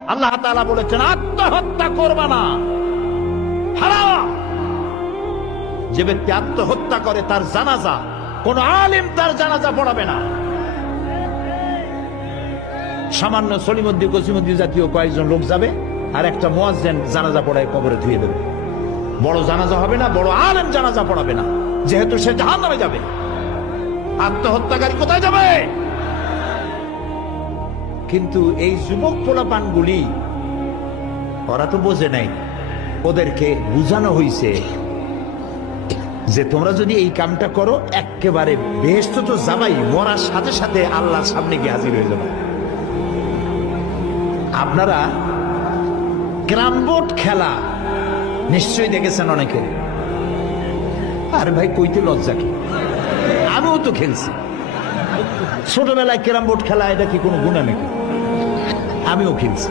আল্লাহ তাআলা বলেছেন আত্মহত্যা করবা না, হারাম। যে ব্যক্তি আত্মহত্যা করে তার জানাজা কোন আলেম তার জানাজা পড়াবে না। সামান্য সলিমুদ্দি কসিমুদ্দি জাতীয় কয়েকজন লোক যাবে, আর একটা মুয়াজ্জিন জানাজা পড়ায় কবরে ধুয়ে দেবে। বড় জানাজা হবে না, বড় আলেম জানাজা পড়াবে না, যেহেতু সে জাহান্নামে যাবে। আত্মহত্যাকারী কোথায় যাবে? কিন্তু এই যুবক পোলাপানগুলি ওরা তো বোঝে নাই, ওদেরকে বুঝানো হইছে যে তোমরা যদি এই কামটা করো একেবারে বেহেশত তো যাবাই, মরার সাথে সাথে আল্লাহর সামনে গিয়ে হাজির হয়ে যাবে। আপনারা ক্যারাম বোর্ড খেলা নিশ্চয়ই দেখেছেন অনেকে। আরে ভাই কইতে লজ্জা কি, আমিও তো খেলছি ছোটবেলায় ক্যারাম বোর্ড খেলা, এটা কি কোনো গুনাহ নাকি? আমিও খেলছি।